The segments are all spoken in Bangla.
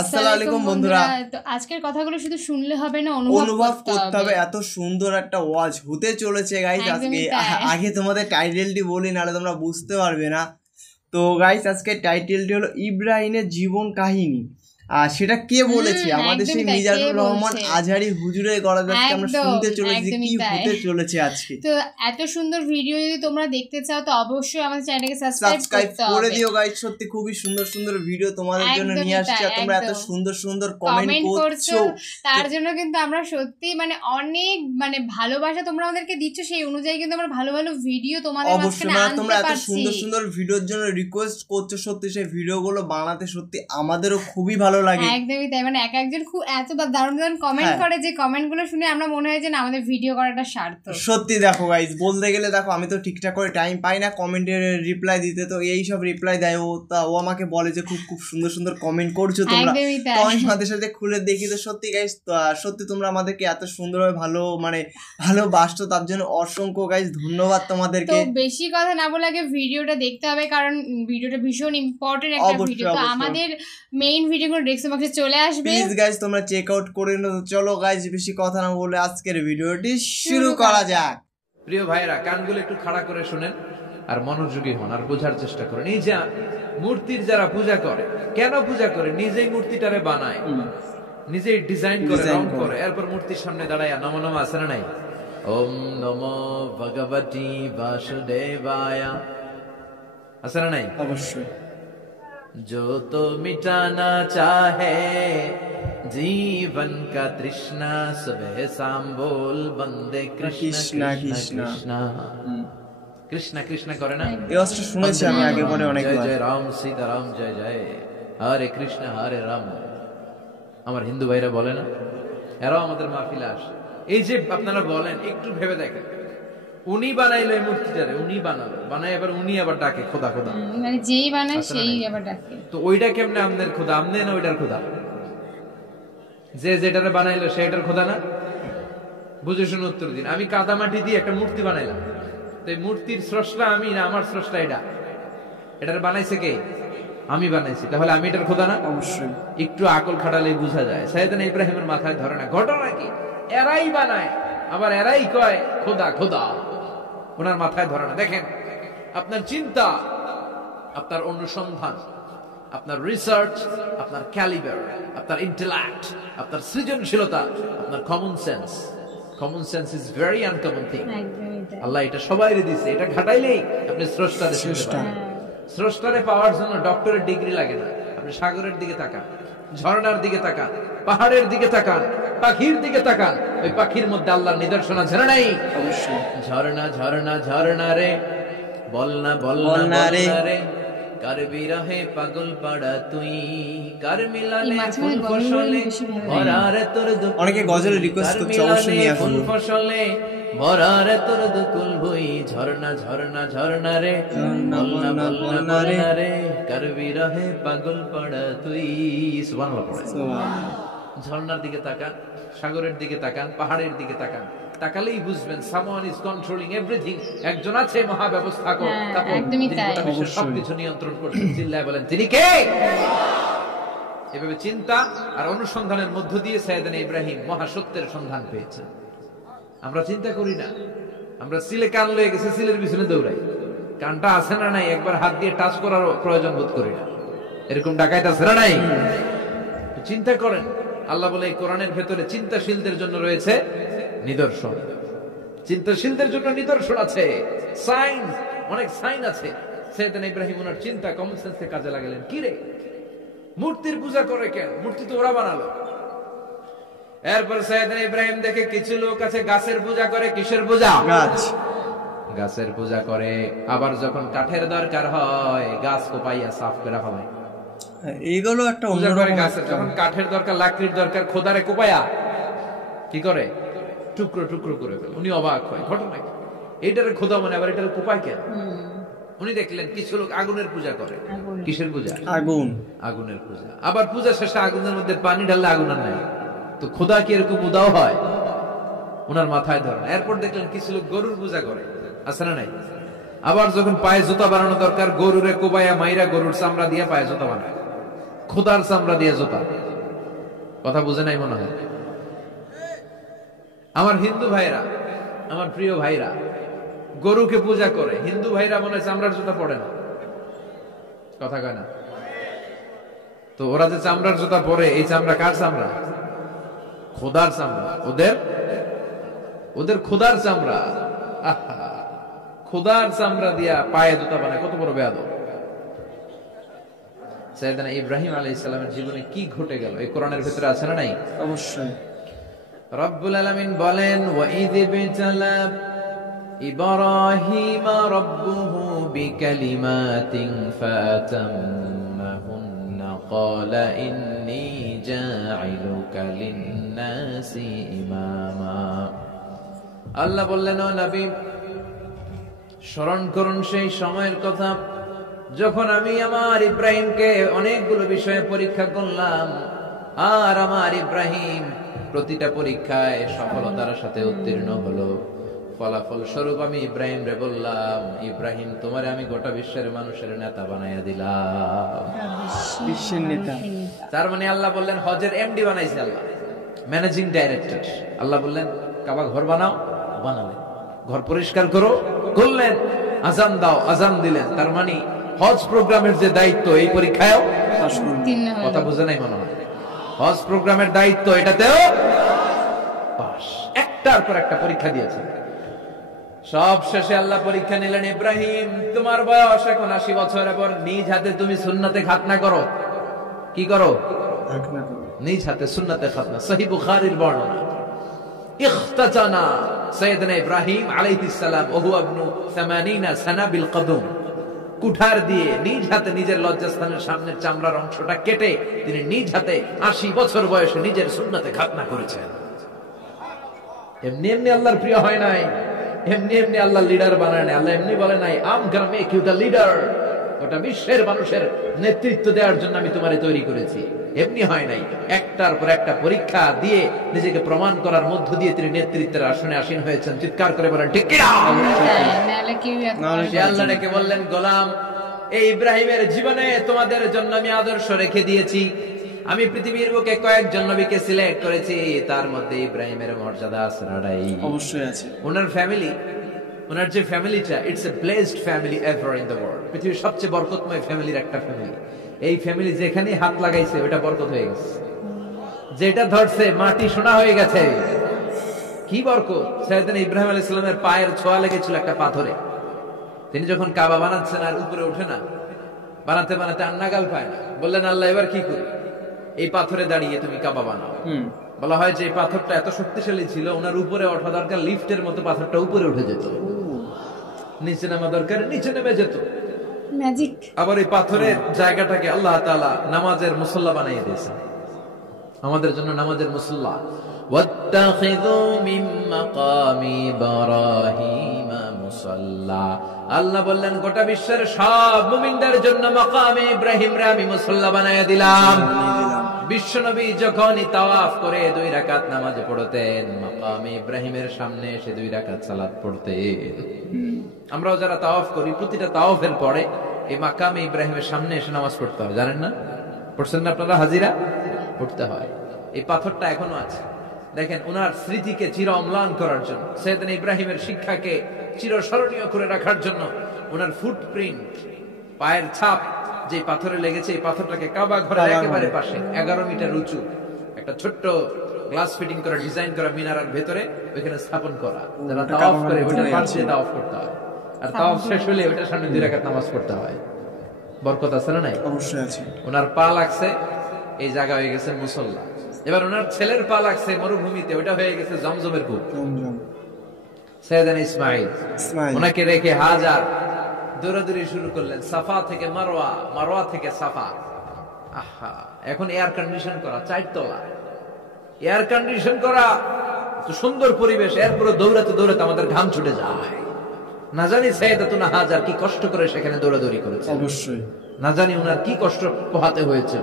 আসসালামু আলাইকুম বন্ধুরা। তো আজকের কথাগুলো শুধু শুনলে হবে না, অনুভব করতে হবে। এত সুন্দর একটা ওয়াজ হতে চলেছে গাইস। আজকে আগে তোমাদের টাইটেলটি বলি, নাহলে তোমরা বুঝতে পারবে না। তো গাইস, আজকে টাইটেলটি হলো ইব্রাহিমের জীবন কাহিনী। আর সেটা কে বলেছে? আমাদের সেই মিজানুর রহমান আজহারি হুজুরের গলা থেকে আমরা শুনতে চলেছি কি হতে চলেছে আজকে। তো এত সুন্দর ভিডিও যদি তোমরা দেখতে চাও তো অবশ্যই আমাদের চ্যানেলকে সাবস্ক্রাইব করে দিও গাইস। সত্যি খুবই সুন্দর সুন্দর ভিডিও তোমাদের জন্য নিয়ে আসছি, আর তোমরা এত সুন্দর সুন্দর কমেন্ট করছো, তার জন্য কিন্তু আমরা সত্যি অনেক ভালোবাসা তোমরা আমাদেরকে দিচ্ছ, সেই অনুযায়ী কিন্তু আমরা ভালো ভালো ভিডিও তোমাদের মাঝখানে আনতে পারছি। তোমরা এত সুন্দর সুন্দর ভিডিওর জন্য রিকোয়েস্ট করছো, সত্যি সেই ভিডিওগুলো বানাতে সত্যি আমাদেরও খুবই ভালো লাগে। একদমই তাই, এক একজন খুব এত দারুণ দারুণ কমেন্ট করে, যে কমেন্টগুলো শুনে আমরা মনে হয় যে না, আমাদের ভিডিও করাটা সার্থক। সত্যি দেখো গাইস, বলতে গেলে দেখো আমি তো ঠিকঠাক করে টাইম পাই না কমেন্টের রিপ্লাই দিতে, তো এই সব রিপ্লাই দেয় ও। তা ও আমাকে বলে যে খুব খুব সুন্দর সুন্দর কমেন্ট করছো তোমরা, তো আমি আমাদের সাথে খুলে দেখি। তো সত্যি গাইস, সত্যি তোমরা আমাদেরকে এত সুন্দরভাবে ভালোবাসছো, তার জন্য অসংখ্য গাইস ধন্যবাদ তোমাদেরকে। তো বেশি কথা না বলে আগে ভিডিওটা দেখতে হবে, কারণ ভিডিওটা ভীষণ ইম্পর্টেন্ট একটা ভিডিও। তো আমাদের মেইন ভিডিওগুলো ডেসক্রিপশন বক্সে চলে আসবে, প্লিজ গাইস তোমরা চেক আউট করে নাও। চলো গাইস, বেশি কথা না বলে আজকের ভিডিওটি শুরু করা যাক। প্রিয় ভাইরা, কানগুলো একটু খাড়া করে শুনেন আর মনোযোগী হন আর বোঝার চেষ্টা করেন। এই যে মূর্তির যারা পূজা করে, কেন পূজা করে? নিজেই মূর্তিটারে বানায়, নিজেই ডিজাইন করে, রং করে, এরপর মূর্তির সামনে দাঁড়ায় নমো নমঃ আছে না নাই? ওম নমো ভগবতী বাসুদেবায় আছে না নাই? অবশ্যই। जो तो मिटाना चाहे जीवन का तृष्णा, सुबह शाम बोल बंदे कृष्णा कृष्णा कृष्णा कृष्णा करे ना। এই অস্ত্র শুনেছি আমি আগে পরে অনেকবার। জয় জয় রাম সীতারাম জয় জয় হরে কৃষ্ণ হরে রাম। আমার হিন্দু ভাইরা বলে না, এরাও আমাদের মাহফিলে আসে। এই যে আপনারা বলেন, একটু ভেবে দেখেন, উনি বানাইলো এই মূর্তিটারে, উনি বানালো, বানাই এবার উনি আবার ডাকে খোদা খোদা, যেই বানায় সেই আবার ডাকে। তো ওইটা কেমনে আমনের খোদা? আমনে না ওইটার খোদা? যে যেটারে বানাইলো সেটার খোদা না? বুঝে শুনে উত্তর দিন। আমি কাদা মাটি দিয়ে একটা মূর্তি বানাইলাম, তো এই মূর্তির স্রষ্টা আমি না আমার স্রষ্টা এটা? এটার বানাইছে কে? আমি বানাইছি, তাহলে আমি এটার খোদা না? অবশ্যই। একটু আকল খাটালেই বোঝা যায়। সাইয়েদনা ইব্রাহিমের মাথায় ধরে না। ঘটনা কি? এরাই বানায় আবার এরাই কয় খোদা খোদা, ওনার মাথায় ধরে না। দেখেন, আপনার চিন্তা, আপনার অনুসন্ধান, আপনার রিসার্চ, আপনার ক্যালিবার, আপনার ইন্টেলেক্ট, আপনার সৃজনশীলতা, আপনার common sense. Common sense is very uncommon thing. Allah এটা সবাইরে দিয়েছে, এটা ঘাটাইলেই আপনি স্রষ্টারে চিনতে পারবেন। স্রষ্টারে পাওয়ার জন্য ডক্টরের ডিগ্রি লাগে না। আপনি সাগরের দিকে তাকান, ঝর্ণার দিকে তাকান, পাহাড়ের দিকে তাকান, পাখির দিকে তাকান, ওই পাখির মধ্যে আল্লাহর নিদর্শন আছে না নাই? অবশ্যই। ঝর্ণা ঝর্ণা ঝর্ণা রে, বলনা বলনা রে, কার বিরহে পাগল পাড়া তুই, কার মিলানে ফুল ফসলে ভরা রে তোর দুকুল। অনেকে গজলের রিকোয়েস্ট করছে, অবশ্যই নিয়ে আসবো। ফুল ফসলে ভরা রে তোর দুকুল ভুই, ঝর্ণা ঝর্ণা ঝর্ণা রে, বলনা বলনা রে, কার বিরহে পাগল পাড়া তুই। সুবহানাল্লাহ পড়ে। ঝর্ণার দিকে তাকান, সাগরের দিকে তাকান, পাহাড়ের দিকে তাকান, তাকালেই বুঝবেন সামওয়ান ইজ কন্ট্রোলিং এভরিথিং। একজন আছে মহাব্যবস্থাপক, সবকিছু নিয়ন্ত্রণ করছেন। চিল্লায় বলেন তিনি কে? এভাবে চিন্তা আর অনুসন্ধানের মধ্য দিয়ে সাইয়েদনা ইব্রাহিম মহাসত্যের সন্ধান পেয়েছেন। আমরা চিন্তা করি না, আমরা সিলে কান লয়ে গেছে, সিলের পিছনে দৌড়াই। কানটা আছে না নাই একবার হাত দিয়ে টাচ করার প্রয়োজন বোধ করি না। এরকম ডাকাইত আছে না নাই? চিন্তা করেন। আল্লাহ বলে এই কোরআনের ভেতরে চিন্তাশীলদের জন্য রয়েছে নিদর্শন। চিন্তাশীলদের জন্য নিদর্শন আছে, সাইন, অনেক সাইন আছে। সাইয়েদনা ইব্রাহিম ওনার চিন্তা, কমন সেন্সকে কাজে লাগালেন। কি রে, মূর্তির পূজা করে কেন? মূর্তি তো ওরা বানালো। এরপর সাইয়েদনা ইব্রাহিম দেখে কিছু লোক আছে গাছের পূজা করে। কিসের পূজা? গাছ। গাছের পূজা করে। আবার যখন কাঠের দরকার হয় গাছ কোপাইয়া সাফ করে ফেলায়। এইগুলো একটা পূজা করে গাছের। যখন কাঠের দরকার, লাকড়ির দরকার, খোদারে কোপায়া কি করে? টুকরো টুকরো করে ফেলে। উনি অবাক হয়, ঘটনা কি? এইটারে খোদা মানে, আবার এটারে কোপায় কেন? উনি দেখলেন কিছু লোক আগুনের পূজা করে। কিসের পূজা? আগুন। আগুনের পূজা। আবার পূজা শেষে আগুনের মধ্যে পানি ঢাললে আগুন আর নাই। তো খোদা কি এরকম উদাও হয়? ওনার মাথায় ধরেন। এরপর দেখলেন কিছু লোক গরুর পূজা করে, আছে না নাই? আবার যখন পায়ে জুতা বানানো দরকার, গরুরে কোবাইয়া মাইরা গরুর চামড়া দিয়ে পায়ে জুতা বানায়, খোদার চামড়া দিয়ে জুতা। কথা বুঝে নাই মনে হয়। আমার হিন্দু ভাইরা, আমার প্রিয় ভাইরা, গরুকে পূজা করে। হিন্দু ভাইরা মনে হয় চামড়ার জুতা পড়ে না, কথা কয় না। তো ওরা যে চামড়ার জুতা পরে, এই চামড়া কার চামড়া? খোদার চামড়া। ওদের খোদার চামড়া। খোদার চামড়া দিয়া পায়ে জুতা বানায়, কত বড় বেয়াদব। সাইয়েদনা ইব্রাহিম আলাইহিস সালামের জীবনে কি ঘটে গেল এই কোরআনের ভিতরে আছে না নাই? অবশ্যই। রব্বুল আলামিন বলেন, ওয়াইদ বিতালা ইব্রাহিম রাব্বুহু বিকালিমাতিন ফাতাম্মাহুন্না ক্বালা ইন্নী জাঈলুকা লিন-নাসি ইমামা। আল্লাহ বললেন, ও নবী, স্মরণ করুন সেই সময়ের কথা যখন আমি আমার ইব্রাহিমকে অনেকগুলো বিষয়ে পরীক্ষা করলাম, আর আমার ইব্রাহিম প্রতিটা পরীক্ষায় সফলতার সাথে উত্তীর্ণ হলো। ফলাফল স্বরূপ আমি ইব্রাহিম রে বললাম, ইব্রাহিম, তোমারে আমি গোটা বিশ্বের মানুষের নেতা বানাইয়া দিলাম, বিশ্বের নেতা। তার মানে আল্লাহ বললেন হজের এমডি বানাইছে আল্লাহ, ম্যানেজিং ডাইরেক্টর। আল্লাহ বললেন কাবা ঘর বানাও, বানালেন। ঘর পরিষ্কার করো, করলেন। আজান দাও, আজান দিলেন। তার মানে হজ প্রোগ্রামের যে দায়িত্ব এই পরীক্ষায়ও কথা বুঝে নাই মনে হয়। হজ প্রোগ্রামের দায়িত্ব এটাতেও পাস। একটার পর একটা পরীক্ষা দিয়েছে। সব শেষে আল্লাহ পরীক্ষা নিলেন, ইব্রাহিম, তোমার বয়স এখন 80 বছর, এবার নিজ হাতে তুমি সুন্নতে খাতনা করো। কি করো? নিজ হাতে সুন্নতে খাতনা। সহিহ বুখারীর বর্ণনা। ইখতাতানা সাইয়েদনা ইব্রাহিম আলাইহিস সালাম ওহু ইবনু 80 সানা বিল কদম। কুঠার দিয়ে নিজ হাতে নিজের লজ্জাস্থানের সামনের চামড়ার অংশটা কেটে তিনি নিজ হাতে 80 বছর বয়সে নিজের সুন্নতে খাতনা করেছেন। এমনি এমনি আল্লাহর প্রিয় হয় নাই, এমনি এমনি আল্লাহ লিডার বানায় নাই। আল্লাহ এমনি বলে নাই, I'm gonna make you the leader, গোটা বিশ্বের মানুষের নেতৃত্ব দেওয়ার জন্য আমি তোমারে তৈরি করেছি। এমনি হয় নাই। একটার পর একটা পরীক্ষা দিয়ে নিজেকে প্রমাণ করার মধ্য দিয়ে তিনি নেতৃত্বের আসনে আসীন হয়েছেন। চিৎকার করে বলেন ঠিক কিনা? আল্লাহ ডেকে বললেন, গোলাম, এই ইব্রাহিমের জীবনে তোমাদের জন্য আমি আদর্শ রেখে দিয়েছি। আমি পৃথিবীর বুকে কয়েকজন নবীকে সিলেক্ট করেছি, তার মধ্যে ইব্রাহিমের মর্যাদা আছে না নাই? অবশ্যই আছে। ওনার ফ্যামিলি, ওনার যে ফ্যামিলিটা, it's a blessed family ever in the world. পৃথিবীর সবচেয়ে বরকতময় ফ্যামিলির একটা ফ্যামিলি। এই ফ্যামিলি যেখানে হাত লাগাইছে ওটা বরকত হয়ে গেছে, যেটা ধরছে মাটি সোনা হয়ে গেছে। কি বরকত! সাইয়েদনা ইব্রাহিম আলাইহিস সালামের পায়ের ছোঁয়া লেগেছিল একটা পাথরে। তিনি যখন কাবা বানাচ্ছেন আর উপরে ওঠে না, বানাতে বানাতে আর নাগাল পায় না। বললেন, আল্লাহ এবার কি করি? এই পাথরে দাঁড়িয়ে তুমি কাবা বানাও। বলা হয় যে এই পাথরটা এত শক্তিশালী ছিল, ওনার উপরে ওঠা দরকার, লিফটের মতো পাথরটা উপরে উঠে যেত, নিচে নামা দরকার নিচে নেমে যেত। ম্যাজিক। আবার এই পাথরের জায়গাটাকে আল্লাহ তাআলা নামাজের মুসল্লা বানিয়ে দিয়েছেন, আমাদের জন্য নামাজের মুসল্লা। ওয়াত্তাখিযু মিন মাকামি ইব্রাহিম মুসাল্লা। আল্লাহ বললেন গোটা বিশ্বের সব মুমিনদের জন্য মাকামে ইব্রাহিমরে আমি মুসল্লা বানায়া দিলাম। বিশ্বনবী যখনই তাওয়াফ করে 2 রাকাত নামাজ পড়তেন, মাকামে ইব্রাহিমের সামনে এসে 2 রাকাত সালাত পড়তেন। আমরাও যারা তাওয়াফ করি, প্রতিটা তাওয়াফের পরে এই মাকামে ইব্রাহিমের সামনে এসে নামাজ পড়তে হয়। জানেন না? পড়ছেন না আপনারা? হাজিরা পড়তে হয়। এই পাথরটা এখনো আছে। দেখেন, ওনার স্মৃতিকে চির অম্লান করার জন্য, সাইয়েদনা ইব্রাহিমের শিক্ষাকে চিরস্মরণীয় করে রাখার জন্য ওনার ফুটপ্রিন্ট, পায়ের ছাপ যে পাথরে লেগেছে, এই পাথরটাকে কাবা ঘরের একেবারে পাশে 11 মিটার উঁচু একটা ছোট্ট গ্লাস ফিটিং করা, ডিজাইন করা মিনারার ভেতরে ওইখানে স্থাপন করা। যারা তাওয়াফ করে ওইটার পাশে তাওয়াফ করতে হয়, আর তাওয়াফ শেষ হলে ওইটার সামনে 2 রাকাত নামাজ পড়তে হয়। বরকত আছে না নাই? অবশ্যই আছে। ওনার পা লাগছে, এই জায়গা হয়ে গেছে মুসল্লা। এবার ওনার ছেলের পা লাগছে মরুভূমিতে, ওটা হয়ে গেছে জমজমের কূপ। সাইয়েদনা ইসমাইল, ওনাকে রেখে হাজার দৌড়াদৌড়ি শুরু করলেন, সাফা থেকে মারওয়া, মারওয়া থেকে সাফা। আহা, এখন এয়ার কন্ডিশন করা 4 তলা, এয়ার কন্ডিশন করা, তো সুন্দর পরিবেশ, এরপরে দৌড়াতে দৌড়াতে আমাদের ঘাম ছুটে যায়। না জানি সাইয়েদাতুনা হাজার কি কষ্ট করে সেখানে দৌড়াদৌড়ি করেছে। অবশ্যই না জানি ওনার কি কষ্ট পোহাতে হয়েছে।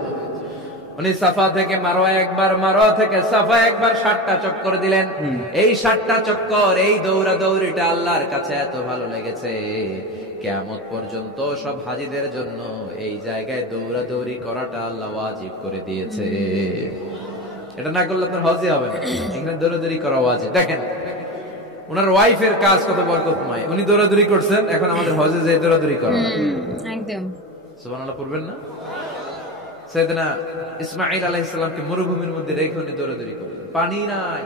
উনি সাফা থেকে মারওয়া একবার, মারওয়া থেকে সাফা একবার 60টা চক্কর দিলেন। এই 60টা চক্কর, এই দৌড়াদৌড়িটা আল্লাহর কাছে এত ভালো লেগেছে, কিয়ামত পর্যন্ত সব হাজীদের জন্য এই জায়গায় দৌড়াদৌড়ি করাটা আল্লাহ ওয়াজিব করে দিয়েছে। এটা না করলে আপনার হজই হবে না। এখানে দৌড়াদৌড়ি করা ওয়াজিব। দেখেন ওনার ওয়াইফের কাজ কত বরকতময়, উনি দৌড়াদৌড়ি করছেন, এখন আমাদের হজে যে দৌড়াদৌড়ি করা একদম সুবহানাল্লাহ পড়বেন না? সাইয়েদনা ইসমাঈল আলাইহিস সালামকে মরুভূমির মধ্যে রেখে উনি দৌড়াদৌড়ি করলেন, পানি নাই,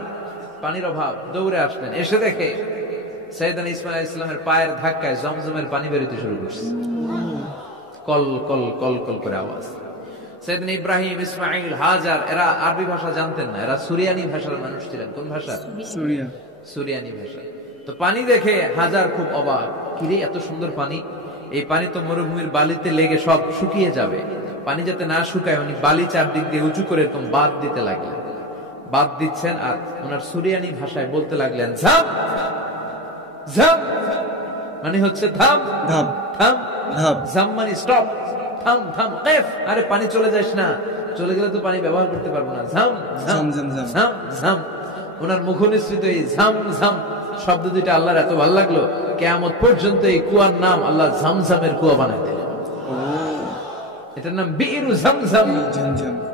পানির অভাব, দৌড়ে আসলেন, এসে দেখে সাইয়েদনা ইসমাঈল আলাইহিস সালামের পায়ের ধাক্কায় জমজমের পানি বেরোতে শুরু করছে, কল কল কল কল করে আওয়াজ। সাইয়েদনা ইব্রাহিম, ইসমাঈল, হাজার এরা আরবি ভাষা জানতেন না, এরা সুরিয়ানি ভাষার মানুষ ছিলেন। কোন ভাষা? সুরিয়ানি ভাষা। তো পানি দেখে হাজার খুব অবাক, কিরে এত সুন্দর পানি, এই পানি তো মরুভূমির বালিতে লেগে সব শুকিয়ে যাবে, পানি যাতে না শুকায় উনি বালি চারদিক দিয়ে উঁচু করে এরকম বাদ দিতে লাগলেন, বাদ দিচ্ছেন আর ওনার সুরিয়ানি ভাষায় বলতে লাগলেন ঝাম ঝাম, মানে হচ্ছে থাম থাম থাম, ঝাম মানে স্টপ, থাম থাম, কেফ, আরে পানি চলে যাস না, চলে গেলে তো পানি ব্যবহার করতে পারবো না, ঝাম ঝাম ঝাম ঝাম। ওনার মুখনিসৃত এই ঝাম ঝাম শব্দ দুইটা আল্লাহর এত ভালো লাগলো, কিয়ামত পর্যন্ত এই কুয়ার নাম আল্লাহ ঝামঝামের কুয়া বানাই দিলেন। এটার নাম বিইরু ঝমঝম।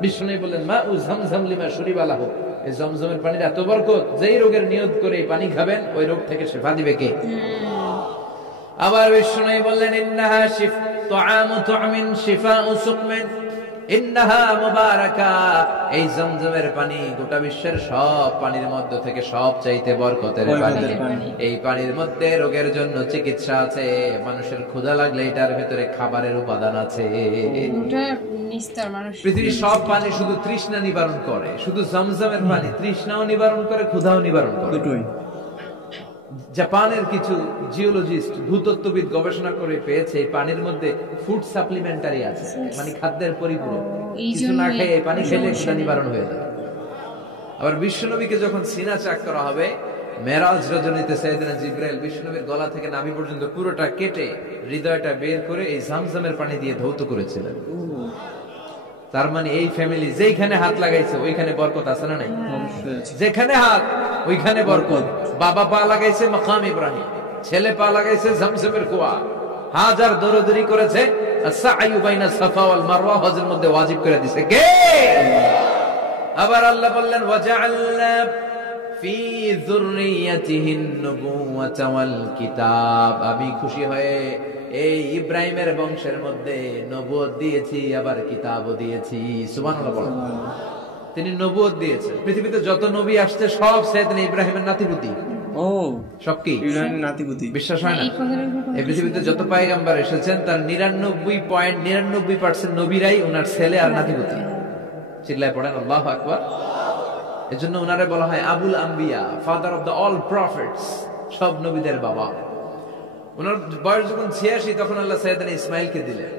বিষ্ণু বললেন মাউ ঝমঝম লিমা শুরিবা লাহু, এই জমজমের পানির এত বরকত, যেই রোগের নিয়ত করে এই পানি খাবেন ওই রোগ থেকে শিফা দিবে কে? আবার বিষ্ণু বললেন ইন্নাহা তুআমু তুমিন শিফাউ সুকমিন ইন্নাহা মুবারাকা, এই জমজমের পানি গোটা বিশ্বের সব পানির মধ্যে থেকে সব চাইতে বরকতের পানি। এই পানির মধ্যে রোগের জন্য চিকিৎসা আছে, মানুষের ক্ষুধা লাগলে এটার ভেতরে খাবারের উপাদান আছে। পৃথিবীর সব পানি শুধু তৃষ্ণা নিবারণ করে, শুধু জমজমের পানি তৃষ্ণাও নিবারণ করে, ক্ষুধাও নিবারণ করে। জাপানের কিছু জিওলজিস্ট, ভূতত্ত্ববিদ গবেষণা করে পেয়েছে এই পানির মধ্যে ফুড সাপ্লিমেন্টারি আছে, মানে খাদ্যের পরিপূরক, কিছু না খেয়ে পানি খেলে ক্ষুধা নিবারণ হয়ে যাবে। আবার বিশ্বনবীকে যখন সিনা চাক করা হবে, মেরাজ রজনীতে সাইয়েদনা জিবরাইল বিশ্বনবীর গলা থেকে নাভি পর্যন্ত পুরোটা কেটে হৃদয়টা বের করে এই জামজামের পানি দিয়ে ধৌত করেছিলেন। তার মানে এই ফ্যামিলি যেখানে হাত লাগাইছে ওইখানে বরকত আছে না নাই? যেখানে হাত ওইখানে বরকত। বাবা পা লাগাইছে মাকাম ইব্রাহিম, ছেলে পা লাগাইছে জমজমের কুয়া, হাজার দৌড়াদৌড়ি করেছে, আস-সা'য়ু বাইনা সাফা ওয়াল মারওয়া হজের মধ্যে ওয়াজিব করে দিয়েছে কে? আবার আল্লাহ বললেন ওয়াজআলনা ফি যুররিয়াতিহিন নুবুওয়াতা ওয়াল কিতাব, আমি খুশি হয়ে এই ইব্রাহিমের বংশের মধ্যে নবুয়ত দিয়েছি, আবার কিতাবও দিয়েছি। সুবহানাল্লাহ বলেন। তিনি নবুয়ত দিয়েছেন। পৃথিবীতে যত নবী আসছে সব সাইয়েদনা ইব্রাহিমের নাতিপুতি। সব কি ইব্রাহিমের নাতিপুতি? বিশ্বাস হয় না? এই পৃথিবীতে যত পয়গম্বর এসেছেন তার 99.99% নবীরাই ওনার ছেলে আর নাতিপুতি। চিল্লায় পড়েন আল্লাহু আকবার। এজন্য ওনারে বলা হয় আবুল আম্বিয়া, father of the all prophets, সব নবীদের বাবা। ওনার বয়স যখন 86 তখন আল্লাহ সাইয়েদনা ইসমাইলকে দিলেন।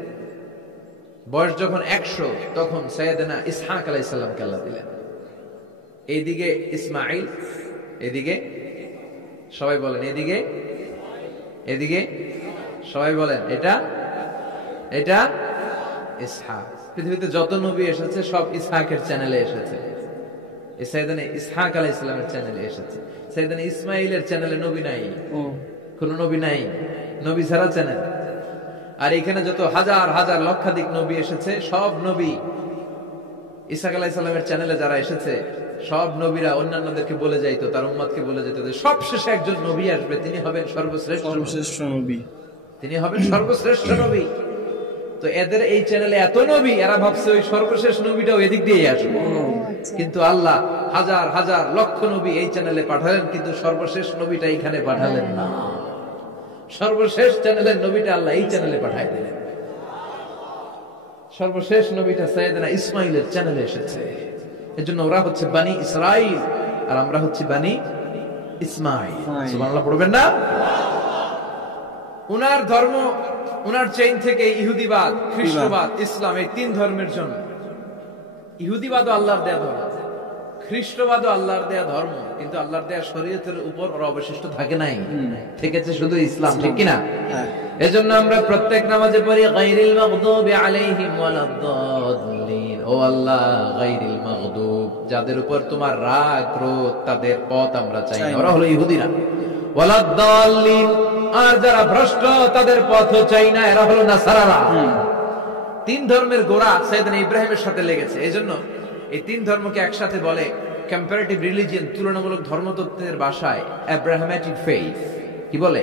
বয়স যখন 100 তখন সাইয়েদনা ইসহাক আলাইহিস সালামকে আল্লাহ দিলেন। এইদিকে ইসমাইল, এদিকে সবাই বলেন এদিকে, এদিকে সবাই বলেন এটা এটা ইসহাক। পৃথিবীতে যত নবী এসেছে সব ইসহাকের চ্যানেলে এসেছে, সাইয়েদনা ইসহাক আলাইহিস সালামের চ্যানেলে এসেছে। সাইয়েদনা ইসমাইলের চ্যানেলে নবী নাই, কোন নবী নাই, নবী ছাড়া চ্যানেল। আর এখানে যত হাজার হাজার লক্ষাধিক নবী এসেছে সব নবী ইসহাক আলাইহিস সালামের চ্যানেলে যারা এসেছে সব নবীরা অন্যান্যদেরকে বলে যাইতো, তার উম্মতকে বলে যেত যে সবশেষে একজন নবী আসবে, তিনি হবেন সর্বশ্রেষ্ঠ নবী, তিনি হবেন সর্বশ্রেষ্ঠ নবী। তো এদের এই চ্যানেলে এত নবী, এরা ভাবছে ওই সর্বশেষ নবীটাও এদিক দিয়ে আসবে, কিন্তু আল্লাহ হাজার হাজার লক্ষ নবী এই চ্যানেলে পাঠালেন, কিন্তু সর্বশেষ নবীটা এইখানে পাঠালেন না। সর্বশেষ চ্যানেলের নবীটা আল্লাহ এই চ্যানেলে পাঠাই দিলেন। সর্বশেষ নবীটা সাইয়েদনা ইসমাইলের চ্যানেলে এসেছে। এজন্য ওরা হচ্ছে বানি ইসরাইল আর আমরা হচ্ছি বানি ইসমাইল। সুবহানাল্লাহ পড়বেন না? উনার ধর্ম, উনার চেইন থেকে ইহুদিবাদ, খ্রিস্টবাদ, ইসলাম, এই তিন ধর্মের জন্য। ইহুদিবাদও আল্লাহর দেয়া ধর্ম, খ্রিস্টবাদও আল্লাহর দেয়া ধর্ম, কিন্তু আল্লাহর দেয়া শরীয়তের উপর ওরা অবশিষ্ট থাকে নাই, থেকেছে শুধু ইসলাম, ঠিক কিনা? এজন্য আমরা প্রত্যেক নামাজে পড়ি গায়রিল মাগদুবি আলাইহিম ওয়ালাদ-দাল্লিন, ও আল্লাহ গায়রিল মাগদুব, যাদের উপর তোমার রাগ ক্রোধ তাদের পথ আমরা চাই না, ওরা হলো ইহুদিরা। ওয়ালাদ-দাল্লিন, আর যারা ভ্রষ্ট তাদের পথও চাই না, এরা হলো নাসারারা। তিন ধর্মের গোড়া সাইয়েদনা ইব্রাহিমের সাথে লেগেছে। এজন্য এই তিন ধর্মকে একসাথে বলে কম্পারেটিভ রিলিজিয়ন, তুলনামূলক ধর্মতত্ত্বের ভাষায় অ্যাব্রাহামেটিক ফেইথ। কি বলে?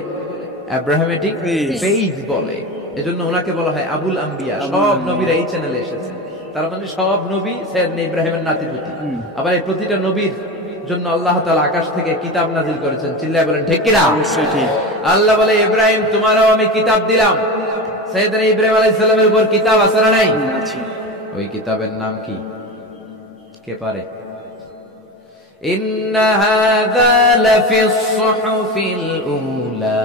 অ্যাব্রাহামেটিক ফেইথ বলে। এজন্য ওনাকে বলা হয় আবুল আম্বিয়া। সব নবীরা এই চ্যানেলে এসেছে, তার মানে সব নবী সাইয়েদনা ইব্রাহিমের নাতিপুতি। আবার এই প্রতিটা নবীর জন্য আল্লাহ তাআলা আকাশ থেকে কিতাব নাযিল করেছেন। চিল্লায়ে বলেন ঠিক কিনা? অবশ্যই ঠিক। আল্লাহ বলে ইব্রাহিম তোমারও আমি কিতাব দিলাম। সাইয়েদনা ইব্রাহিম আলাইহিস সালামের উপর কিতাব আছে না নাই? আছে। ওই কিতাবের নাম কি? কে পারে? ইন্না হাযা লাফিস সুহুফিল উলা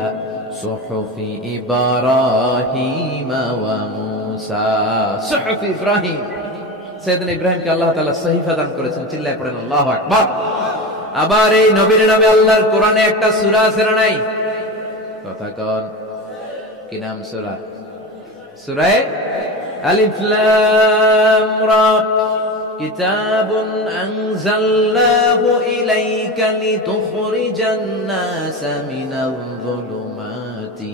সুহুফি ইব্রাহিম ওয়া মূসা। সুহুফি ইব্রাহিম, সাইয়েদনা ইব্রাহিমকে আল্লাহ তাআলা সহিফা দান করেছেন। চিল্লায়ে পড়েন আল্লাহু আকবার। আবার এই নবীর নামে আল্লাহর কোরআনে একটা সূরা আছে না নাই? কথা কন, কি নাম সূরা? সূরা আলিফ লাম রা। কিতাবুন আনজালনাহু ইলাইকা লিতুখরিজান নাসা মিনাল যুলুমাতি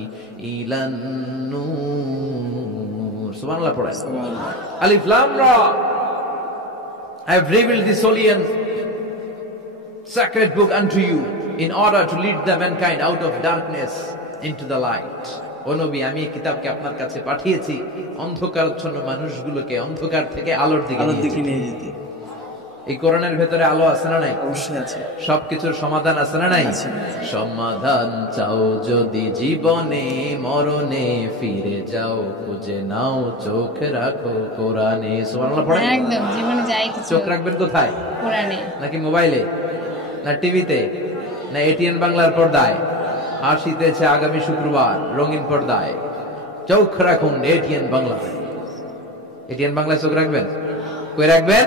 ইলান নূর। সুবহানাল্লাহ পড়েন। আলিফ লাম রা। I have revealed this holy and sacred book unto you in order to lead the mankind out of darkness into the light. ও নবী, আমি এই কিতাবকে আপনার কাছে পাঠিয়েছি অন্ধকারাচ্ছন্ন মানুষগুলোকে অন্ধকার থেকে আলোর দিকে নিয়ে যেতে। এই কোরআনের ভেতরে আলো আছে না নাই? অবশ্যই আছে। সবকিছুর সমাধান আছে না নাই? সমাধান চাও যদি জীবনে মরণে, ফিরে যাও খুঁজে নাও চোখ রাখো কোরআনে। সুবহানাল্লাহ পড়েন। একদম, জীবনে যাই কিছু চোখ রাখবেন কোথায়? কোরআনে। নাকি মোবাইলে, না টিভিতে, না এটিএন বাংলার পর্দায়? আসিতেছে আগামী শুক্রবার রঙিন পর্দায়, চোখ রাখুন এটিএন বাংলায়। এটিএন বাংলায় চোখ রাখবেন? কই রাখবেন?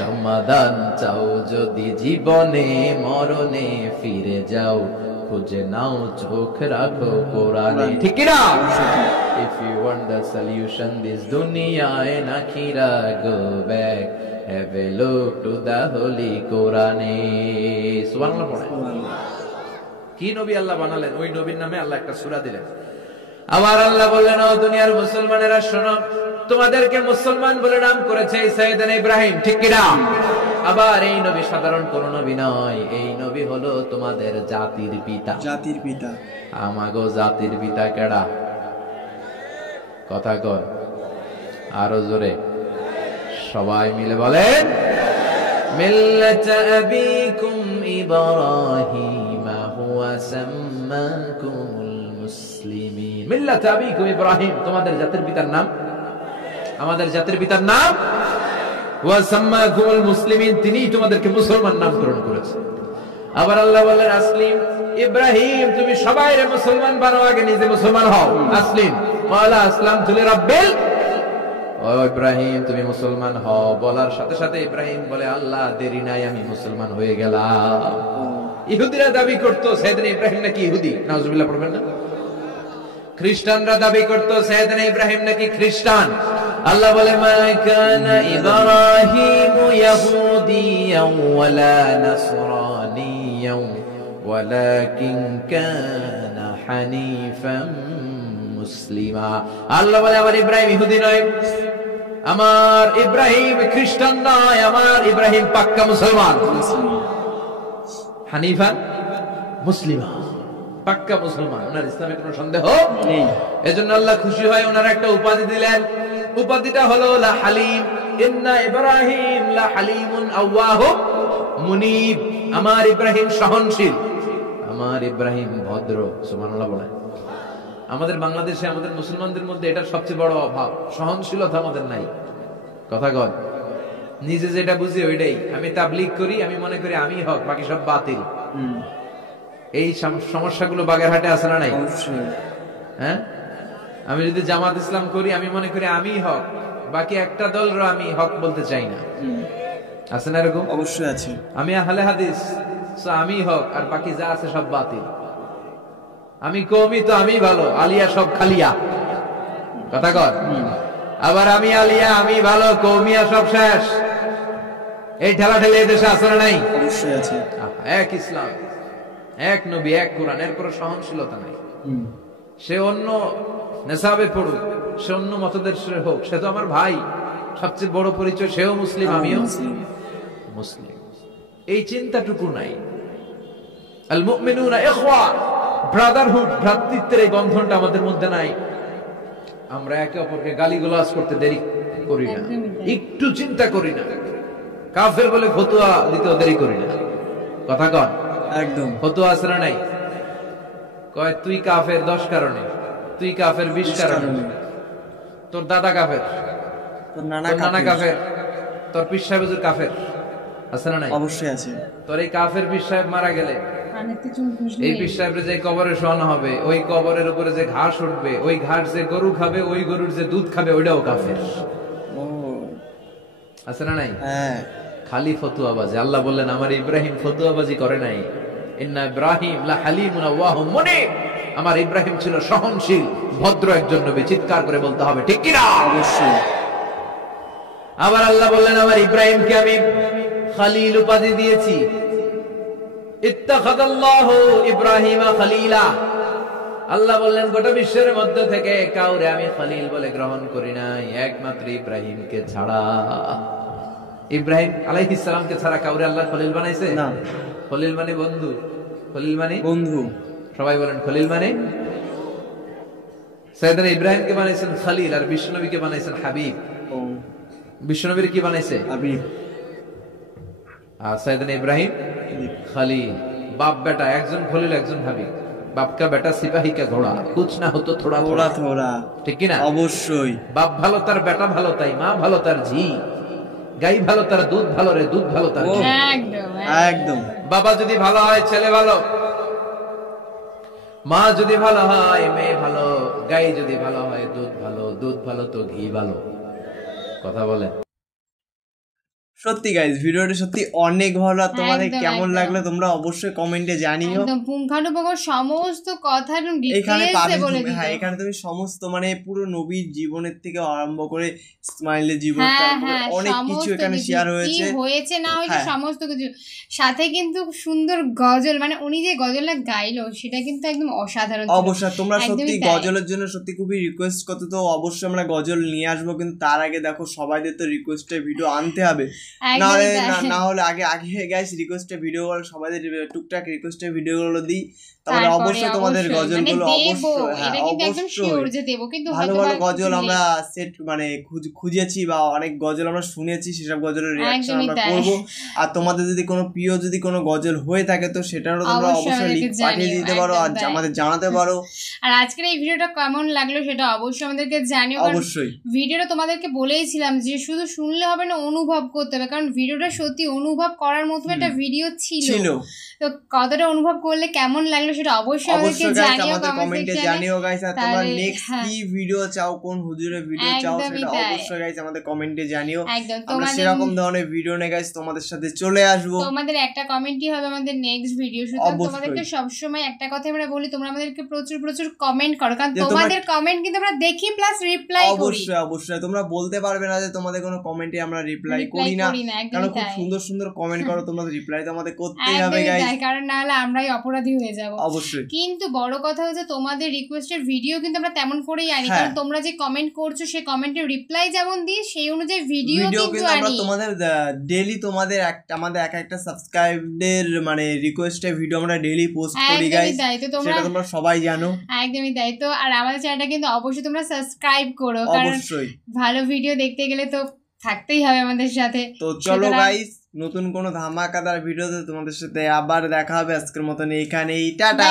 সমাধান চাও যদি জীবনে মরণে, ফিরে যাও খুঁজে নাও চোখ রাখো কোরআনে। ঠিক কি না? If you want the solution this dunya and akhirah, go back, have a look to the holy Quran. সুবহানাল্লাহ পড়েন। কি নবী আল্লাহ বানালেন, ওই নবীর নামে আল্লাহ একটা সূরা দিলেন। আবার আল্লাহ বললেন, ও দুনিয়ার মুসলমানেরা শোনো, তোমাদেরকে মুসলমান বলে নাম করেছে সাইয়েদনা ইব্রাহিম। ঠিক কি না? আবার এই নবী সাধারণ কোন নবী নয়, এই নবী হলো তোমাদের জাতির পিতা। জাতির পিতা। আমাগো জাতির পিতা কেডা? কথা কর আরো জোরে, সবাই মিলে বলেন, মিল্লাত আবিকুম ইব্রাহিম হুয়া সাম্মাকুমুল মুসলিমিন। মিল্লাত আবিকুম ইব্রাহিম, তোমাদের জাতির পিতার নাম, আমাদের জাতির পিতার নাম। ওয়া সাম্মাকুমুল মুসলিমিন, তিনিই তোমাদেরকে মুসলমান নামকরণ করেছেন। আবার আল্লাহ বললেন, আসলিম ইব্রাহিম, তুমি সবাইরে মুসলমান বানাও, আগে নিজে মুসলমান হও। আসলিম ওয়ালা আসলামতু লিরাব্বিল। ও ইব্রাহিম তুমি মুসলমান হও বলার সাথে সাথে ইব্রাহিম বলে, আল্লাহ দেরি নাই, আমি মুসলমান হয়ে গেলাম। ইহুদিরা দাবি করতো সাইয়েদনা ইব্রাহিম নাকি ইহুদি, নাউজুবিল্লাহ পড়বেন না? খ্রিস্টানরা দাবি করতো সাইয়েদনা ইব্রাহিম নাকি খ্রিস্টান। আল্লাহ বলে, মা কানা ইব্রাহিম ইয়াহুদিয়ান ওয়ালা নাসরানিয়ান ওয়ালাকিন কানা হানিফান মুসলিমা। আল্লাহ বলে, আমার ইব্রাহিম ইহুদি নয়, আমার ইব্রাহিম খ্রিস্টান নয়, আমার ইব্রাহিম পাক্কা মুসলমান। হানিফান মুসলিমা, পাক্কা মুসলমান, ওনার ইসলামে কোনো সন্দেহ নেই। এজন্য আল্লাহ খুশি হয়, ওনার একটা উপাধি দিলেন। উপাধিটা হলো লা হালিম। ইন্না ইব্রাহিম লা হালিমুন আওয়াহু মুনিব। আমার ইব্রাহিম সহনশীল, আমার ইব্রাহিম ভদ্র। সুবহানাল্লাহ বলে। আমাদের বাংলাদেশে আমাদের মুসলমানদের মধ্যে এটা সবচেয়ে বড় অভাব, সহনশীলতা আমাদের নাই। কথা কয়, নিজে যেটা বুঝি ওইটাই। আমি তাবলীগ করি, আমি মনে করি আমি হক, বাকি সব বাতিল। এই সমস্যাগুলো বাগেরহাটে আছে না নাই? হ্যাঁ, আমি যদি জামাত ইসলাম করি, আমি মনে করি আমি হক, বাকি একটা দলরা আমি হক বলতে চাই না। আছে না এরকম? অবশ্যই আছে। আমি আহলে হাদিস, আমি হক, আর বাকি যা আছে সব বাতিল। আমি কওমি তো আমি ভালো, আলিয়া সব খালিয়া। কথা কর। আবার আমি আলিয়া, আমি ভালো, কওমিয়া সব শেষ। এই ঠেলাঠেলি এই দেশে আছে না নাই? অবশ্যই আছে। এক ইসলাম, এক নবী, এক কোরআন, এর কোনো সহনশীলতা নাই। সে অন্য নেশাবে পড়ুক, সে অন্য মতদের হোক, সে তো আমার ভাই। সবচেয়ে বড় পরিচয় সেও মুসলিম, আমিও মুসলিম। এই চিন্তাটুকু নাই। আল মুমিনুনা ইখওয়া, ব্রাদারহুড, ভ্রাতৃত্বের এই বন্ধনটা আমাদের মধ্যে নাই। আমরা একে অপরকে গালিগালাজ করতে দেরি করি না, একটু চিন্তা করি না। কাফের বলে ফতোয়া দিতে দেরি করি না। কথা কন, একদম ফতোয়া আছে না নাই? কয় তুই কাফের 10 কারণে, তুই কাফের 20 কারণে, তোর দাদা কাফের, তোর নানা কাফের, তোর পীর সাহেব হুজুর কাফের, আছে না নাই? অবশ্যই আছে। তোর এই কাফের পীর সাহেব মারা গেলে এই পীর সাহেবের যে কবরে শোয়ানো হবে, ওই কবরের উপরে যে ঘাস উঠবে, ওই ঘাস যে গরু খাবে, ওই গরুর যে দুধ খাবে, ওইটাও কাফের, আছে না নাই? হ্যাঁ, খালি ফতুয়াবাজি। আল্লাহ বললেন আমার ইব্রাহিম ফতুয়াবাজি করে নাই। ইন্না ইব্রাহিম লা হালিমুন আওয়াহুম মুনিব, আমার ইব্রাহিম ছিল সহনশীল, ভদ্র একজন নবী। চিৎকার করে বলতে হবে ঠিক কি না? অবশ্যই। আবার আল্লাহ বললেন আমার ইব্রাহিমকে আমি খলিল উপাধি দিয়েছি। ইত্তাখাযাল্লাহু ইব্রাহিমা খলিলা, আল্লাহ বললেন গোটা বিশ্বের মধ্যে থেকে কাউরে আমি খলিল বলে গ্রহণ করি নাই, একমাত্র ইব্রাহিমকে ছাড়া। ইব্রাহিম আলাইহিস সালামকে ছাড়া কাউরে আল্লাহ খলিল বানাইছে না। খলিল মানে বন্ধু, খলিল মানে বন্ধু। সবাই বলেন খলিল মানে। সাইয়েদনা ইব্রাহিমকে বানাইছেন খলিল, আর বিশ্বনবীকে বানাইছেন হাবিব। বিশ্বনবীর কি বানাইছে? হাবিব। আর সাইয়েদনা ইব্রাহিম খলিল। বাপ বেটা, একজন খলিল একজন হাবিব। বাপ কা বেটা সিপাহী কা ঘোড়া, কুছ না হতো থোড়া থোড়া থোড়া, ঠিক কি না? অবশ্যই। বাপ ভালো তার বেটা ভালো, তাই মা ভালো তার ঝি, গাই ভালো তার দুধ ভালো রে, দুধ ভালো তার ঘি। একদম একদম। বাবা যদি ভালো হয় ছেলে ভালো, মা যদি ভালো হয় মেয়ে ভালো, গাই যদি ভালো হয় দুধ ভালো, দুধ ভালো তো ঘি ভালো। কথা বলে। সত্যি গাইস ভিডিওটা সত্যি অনেক ভালো। আর তোমাদের কেমন লাগলো তোমরা অবশ্যই কমেন্টে জানিও। একদম পুঙ্খানুপুঙ্খ সমস্ত কথা একদম এখানে ডিটেইলসে বলে দিও। হ্যাঁ, এখানে তুমি সমস্ত মানে পুরো নবীর জীবনের থেকে আরম্ভ করে ইসমাইলের জীবন, তারপরে অনেক কিছু এখানে শেয়ার হয়েছে, কি হয়েছে না হয়েছে সমস্ত কিছু। সাথে কিন্তু সুন্দর গজল, মানে উনি যে গজলটা গাইলো সেটা কিন্তু একদম অসাধারণ ছিল। অবশ্যই তোমরা সত্যি গজলের জন্য সত্যি খুবই রিকোয়েস্ট করতে, তো অবশ্যই আমরা গজল নিয়ে আসবো, কিন্তু তার আগে দেখো সবাইদের তো রিকোয়েস্টের ভিডিও আনতে হবে, না হলে আগে গাইস রিকোয়েস্টের ভিডিও গুলো সবাইদের টুকটাক রিকোয়েস্টের ভিডিও গুলো দিই, তাহলে অবশ্যই তোমাদের গজলগুলো অবশ্যই দেবো। কিন্তু ভালো ভালো গজল আমরা সেট মানে খুঁজেছি বা অনেক গজল আমরা শুনেছি, সেসব গজলের রিঅ্যাকশন আমরা করবো। আর তোমাদের যদি কোনো প্রিয় যদি কোনো গজল হয়ে থাকে তো সেটারও তোমরা অবশ্যই লিংক পাঠিয়ে দিতে পারো আর আমাদের জানাতে পারো। আর আজকের এই ভিডিওটা কেমন লাগলো সেটা অবশ্যই আমাদেরকে জানিও। অবশ্যই ভিডিওটা তোমাদেরকে বলেইছিলাম যে শুধু শুনলে হবে না, অনুভব করতে হবে, কারণ ভিডিওটা সত্যি অনুভব করার মতো একটা ভিডিও ছিল। তো কতটা অনুভব করলে কেমন লাগলো সেটা অবশ্যই আমাদেরকে জানিও, কমেন্টে জানিও গাইস। আর তোমরা নেক্সট কি ভিডিও চাও, কোন হুজুরের ভিডিও চাও সেটা অবশ্যই গাইস আমাদের কমেন্টে জানিও। আমরা সেরকম ধরনের ভিডিও নিয়ে গাইস তোমাদের সাথে চলে আসবো। তোমাদের একটা কমেন্টই হবে আমাদের নেক্সট ভিডিও। সুতরাং তোমাদেরকে সবসময় একটা কথাই আমরা বলি, তোমরা আমাদেরকে প্রচুর প্রচুর কমেন্ট করো, কারণ তোমাদের কমেন্ট কিন্তু আমরা দেখি প্লাস রিপ্লাই করি। অবশ্যই তোমরা বলতে পারবে না যে তোমাদের কোনো কমেন্টে আমরা রিপ্লাই করি না, কারণ খুব সুন্দর সুন্দর কমেন্ট করো তোমরা, রিপ্লাই তো আমাদের করতেই হবে গাইস, কারণ না হলে আমরাই অপরাধী হয়ে যাব। অবশ্যই। কিন্তু বড় কথা হচ্ছে তোমাদের রিকোয়েস্টের ভিডিও কিন্তু আমরা তেমন করেই আনি, কারণ তোমরা যে কমেন্ট করছো সেই কমেন্টের রিপ্লাই যেমন দিই সেই অনুযায়ী ভিডিও কিন্তু আমরা তোমাদের ডেইলি তোমাদের আমাদের একটা সাবস্ক্রাইবদের মানে রিকোয়েস্টের ভিডিও আমরা ডেইলি পোস্ট করি গাইস, সেটা তোমরা সবাই জানো। একদমই তাই। তো আর আমাদের চ্যানেলটা কিন্তু অবশ্যই তোমরা সাবস্ক্রাইব করো, কারণ ভালো ভিডিও দেখতে গেলে তো থাকতেই হবে আমাদের সাথে। তো চলো গাইস, নতুন কোনো ধামাকাদার ভিডিওতে তোমাদের সাথে আবার দেখা হবে। আজকের মতন এইখানেই, টাটা।